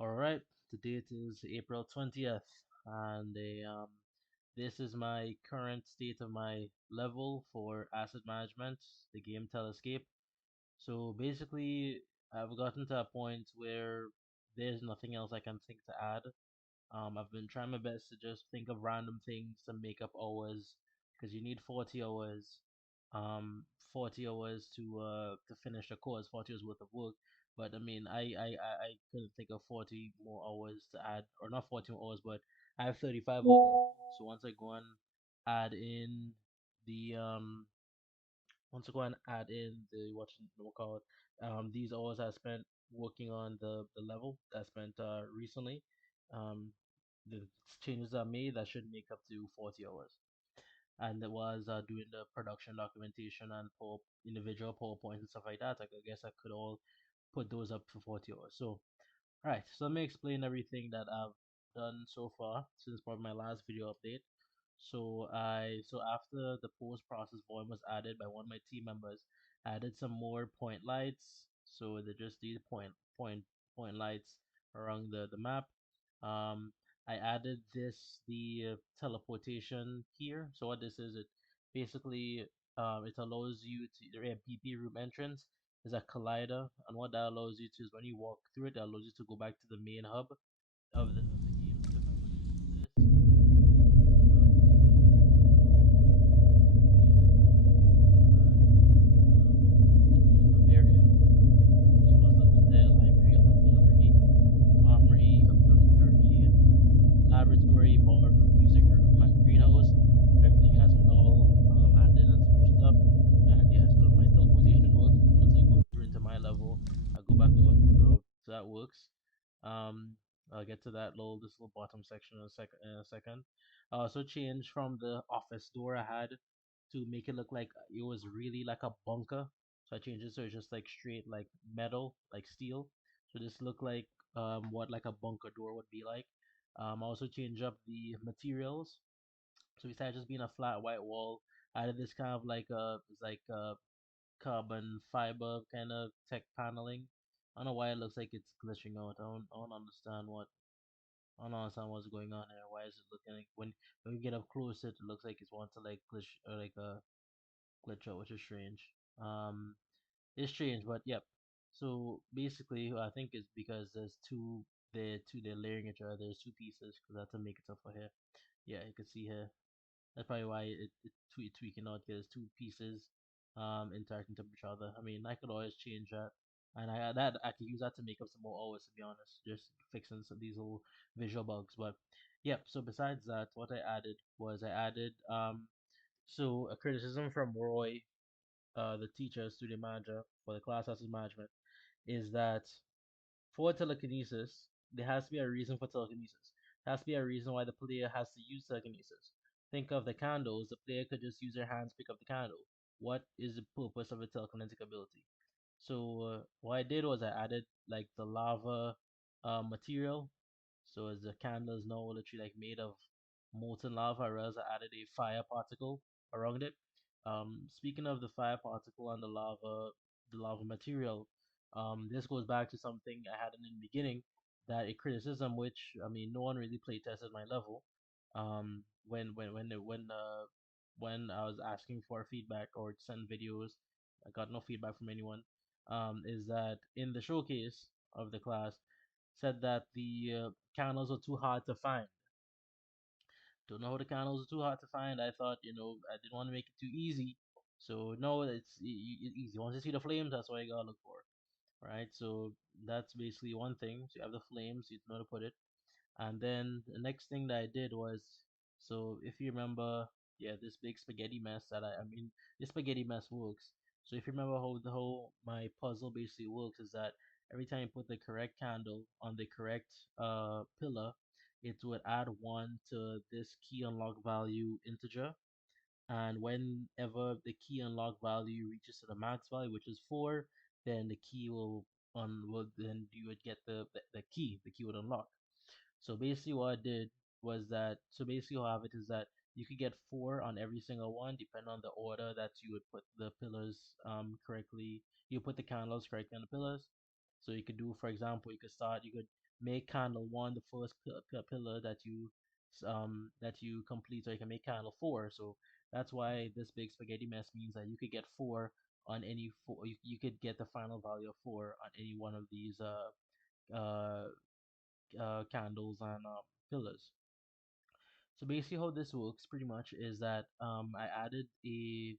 All right, the date is April 20th, and this is my current state of my level for asset management, the game Telescape. So basically, I've gotten to a point where there's nothing else I can think to add. I've been trying my best to just think of random things to make up hours because you need 40 hours, 40 hours to finish a course, 40 hours worth of work. But I mean, I couldn't think of 40 more hours to add, or not 40 more hours, but I have 35 hours. So add in the once I go and add in the what call it, these hours I spent working on the level that I spent recently, um, the changes I made that should make up to 40 hours. And it was doing the production documentation and individual PowerPoints and stuff like that. I guess I could all put those up for 40 hours. So, alright, so let me explain everything that I've done so far since probably my last video update. So after the post process volume was added by one of my team members, I added some more point lights. So they just these point lights around the map. Um, I added the teleportation here. So what this is, it basically it allows you to the BP room entrance is a collider, and what that allows you to is when you walk through it, that allows you to go back to the main hub of the game. So if I were to do this, this is the main hub. So see, this is a lot of work done in the game so far. You got like floor plans. This is the main hub area. You see a bunch of levels there: library, art gallery, armory, observatory, laboratory, bar, music room, and greenhouse. Everything has been all added and spruced up. And yeah, so my teleportation works. Once I go through into my level, I go back out. So that works. Um, I'll get to that this little bottom section in a second. I also changed from the office door I had to make it look like it was really like a bunker. So I changed it so it's just like straight like metal, like steel. So this looked like what like a bunker door would be like. I also changed up the materials. So besides just being a flat white wall, I added this kind of like a carbon fiber kind of tech paneling. I don't know why it looks like it's glitching out. I don't understand what's going on here. Why is it looking like when we get up close it looks like it's wants to like glitch or like a glitch out, which is strange. Um it's strange, but yep. So basically I think it's because they're layering each other. There's two pieces because I have to make it tougher here. Yeah, you can see here. That's probably why it's tweaking out because two pieces interacting to each other. I mean, I could always change that, and I could use that to make up some more hours. To be honest, just fixing some these little visual bugs. But yep. So besides that, what I added was I added so a criticism from Roy, the teacher, student manager for the class asset management, is that for telekinesis, there has to be a reason for telekinesis. There has to be a reason why the player has to use telekinesis. Think of the candles. The player could just use their hands pick up the candle. What is the purpose of a telekinetic ability? So what I did was I added like the lava material. So as the candle is now literally like made of molten lava, whereas I added a fire particle around it. Speaking of the fire particle and the lava material, this goes back to something I had in the beginning, that a criticism which I mean no one really play tested my level. When I was asking for feedback or to send videos, I got no feedback from anyone. Is that in the showcase of the class said that the candles are too hard to find. Don't know how the candles are too hard to find. I thought, I didn't want to make it too easy. So no, it's easy. Once you see the flames, that's what you gotta look for, right? So that's basically one thing. So you have the flames, you know how to put it. And then the next thing that I did was, so if you remember, yeah, this big spaghetti mess I mean, this spaghetti mess works. So if you remember how the whole my puzzle basically works is that every time you put the correct candle on the correct pillar, it would add one to this key unlock value integer, and whenever the key unlock value reaches to the max value, which is 4, then the key will then you would get the key would unlock. So basically what I did was that so basically how I have it is that you could get 4 on every single one depending on the order that you would put the pillars correctly. You put the candles correctly on the pillars. So you could do, for example, you could make candle one, the first pillar that you complete, so you can make candle four. So that's why this big spaghetti mess means that you could get four on any four. You could get the final value of four on any one of these uh candles and pillars. So basically, how this works pretty much is that I added a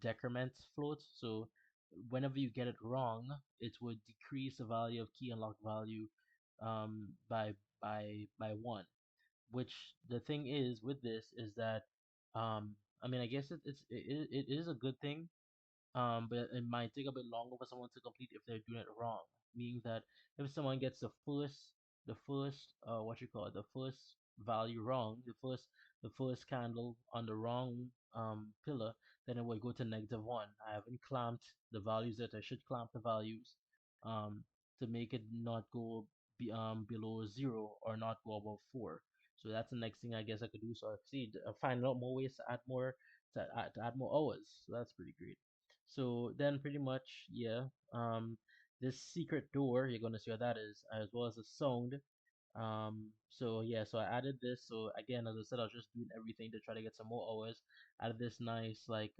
decrement float. So whenever you get it wrong, it would decrease the value of key unlock value by one. Which the thing is with this is that I mean I guess it is a good thing, but it might take a bit longer for someone to complete if they're doing it wrong. Meaning that if someone gets the first what you call it, the first value wrong, the first candle on the wrong pillar, then it will go to -1. I haven't clamped the values that I should clamp the values um to make it not go below 0 or not go above 4. So that's the next thing I guess I could do. So I see find out more ways to add more hours. So that's pretty great. So then pretty much, yeah, this secret door, you're gonna see what that is, as well as the sound. So yeah, so I added this. So again, as I said, I was just doing everything to try to get some more hours. Added this nice like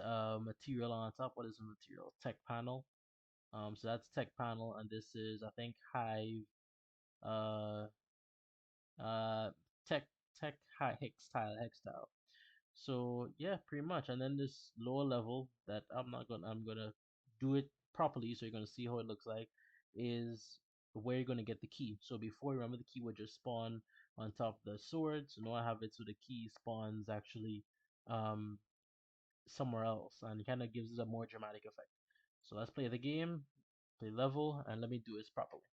material on top. What is the material? Tech panel. So that's tech panel, and this is I think Hive uh uh tech hex tile. So yeah, pretty much. And then this lower level that I'm gonna do it properly, so you're gonna see how it looks like, is where you're gonna get the key. So before, remember, the key would just spawn on top of the sword. So now I have it so the key spawns actually um somewhere else, and it kind of gives it a more dramatic effect. So let's play the game, play level, and let me do this properly.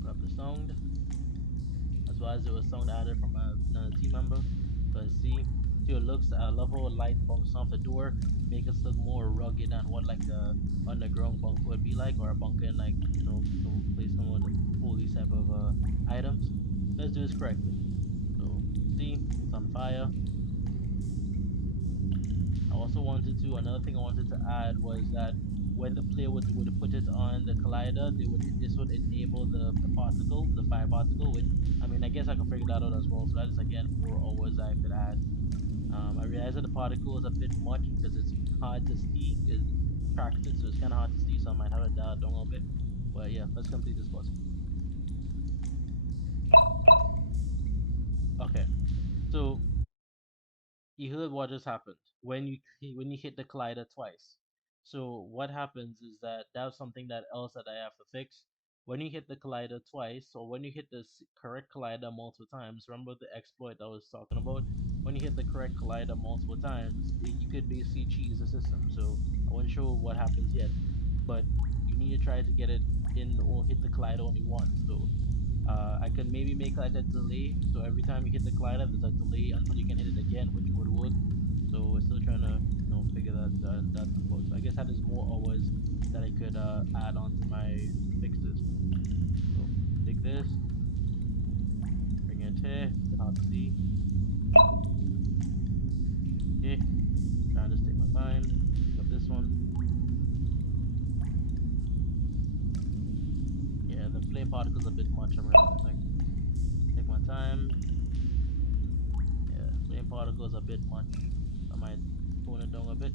Put up the sound. As well as there was sound added from another team member. Because see what looks level light bunks off the door, make us look more rugged than what like a underground bunker would be like, or a bunker in like some place someone would hold these type of items. Let's do this correctly. So see, it's on fire. I also wanted to another thing I wanted to add was that when the player would put it on the collider, this would enable the particle, the fire particle, which I mean I guess I could figure that out as well. So that is again 4 hours I could add. I realized that the particle is a bit much because it's hard to see because it's tracted, so it's kind of hard to see. So I might have it dialed down a little bit. But yeah, let's complete this puzzle. Okay, so you heard what just happened when you hit the collider twice. So what happens is that that's something that else that I have to fix. When you hit the collider twice, or when you hit the correct collider multiple times, remember the exploit I was talking about? When you hit the correct collider multiple times, you could basically cheese the system. So I won't show what happens yet, but you need to try to get it in or hit the collider only once. So I can maybe make like a delay. So every time you hit the collider, there's a delay until you can hit it again, which would work. So we're still trying to, figure that stuff out. So I guess that is more hours that I could add on to my fixes. So take this, bring it here. It's a bit hard to see. Okay, trying to just take my time. Pick up this one. Yeah, the flame particle's a bit much. I'm realizing. Take my time. Yeah, flame particle's a bit much. I might tone it down a bit.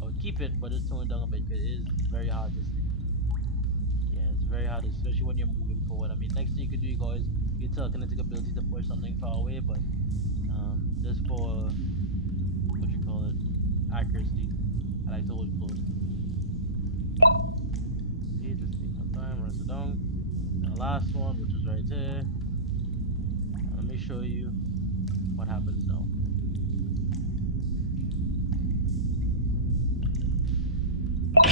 I would keep it, but just tone it down a bit because it is very hard to see. Yeah, it's very hard, especially when you're moving forward. I mean, next thing you could do, guys, you tell kinetic ability to push something far away, but just for what you call it, accuracy, I like to hold it close. Okay, just take my time, rest it down. And the last one, which is right here. And let me show you what happens now. As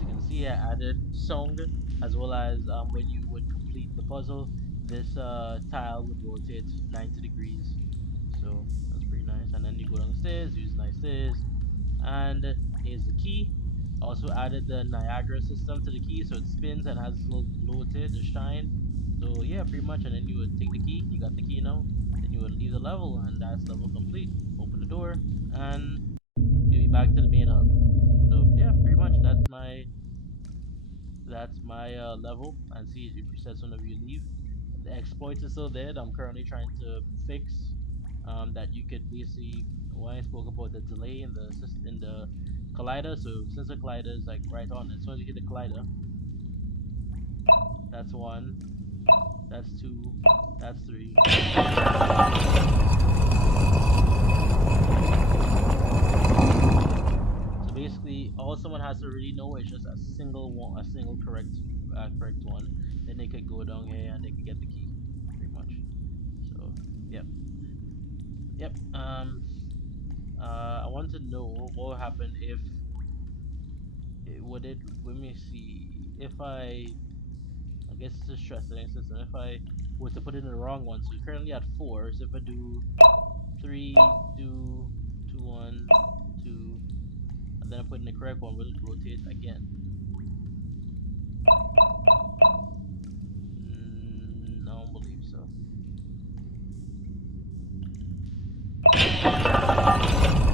you can see, I added song as well as when you would complete the puzzle, this tile would rotate 90 degrees. So that's pretty nice. And then you go downstairs, use nice stairs, and here's the key. Also added the Niagara system to the key, so it spins and has a little glow to it, the shine. So yeah, pretty much. And then you would take the key. You got the key now. Then you you would leave the level, and that's level complete. Open the door, and you'll be back to the main hub. So yeah, pretty much that's my level, and see it resets whenever you leave. The exploits are still there that I'm currently trying to fix. That you could basically, when I spoke about the delay in the collider. So since the collider is like right on, as soon as you hit the collider, that's one, that's two, that's three. So basically, all someone has to really know is just a single one, a single correct one. Then they could go down here and they could get the key, pretty much. So, yep, yep. I want to know what would happen if would it. Let me see. If I guess it's a stress setting system. If I was to put in the wrong one, so currently at four. So if I do three, two, two, one, two, and then I put in the correct one, will it rotate again? I don't believe so.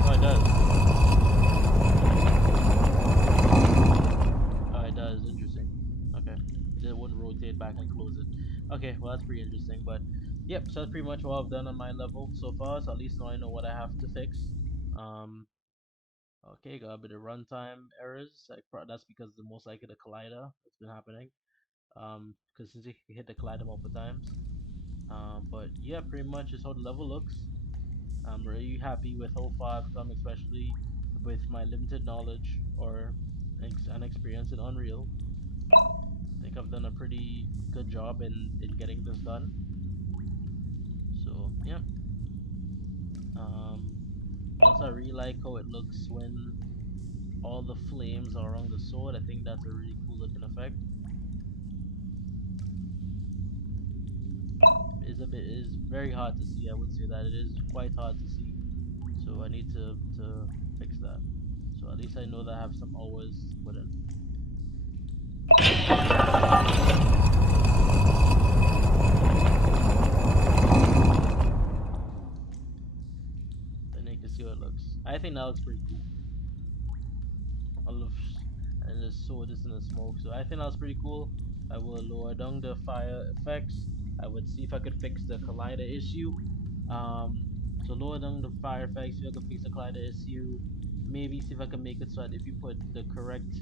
Oh, it does. Oh, it does. Interesting. Okay. It wouldn't rotate back and close it. Okay, well, that's pretty interesting. But, yep, so that's pretty much what I've done on my level so far. So at least now I know what I have to fix. Um, okay, got a bit of runtime errors. That's because the most likely the collider that's been happening. Because since you hit the collider multiple times. But yeah, pretty much is how the level looks. I'm really happy with how far I've come, especially with my limited knowledge or and experience in Unreal. I think I've done a pretty good job in getting this done. So yeah. Um, Also, I really like how it looks when all the flames are on the sword. I think that's a really cool looking effect. Is very hard to see. I would say that it is quite hard to see. So I need to fix that. So at least I know that I have some hours to put in. Then you can see how it looks. I think that looks pretty cool. I love and the sword is in the smoke, so I think that was pretty cool. I will lower down the fire effects. I would see if I could fix the collider issue. Um, so lower down the fire effects, see if I could fix the collider issue. Maybe see if I can make it so that if you put the correct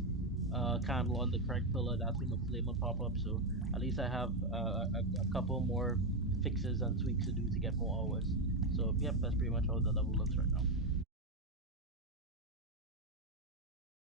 candle on the correct pillar, that's when the flame will pop up. So at least I have a couple more fixes and tweaks to do to get more hours. So yep, that's pretty much how the level looks right now.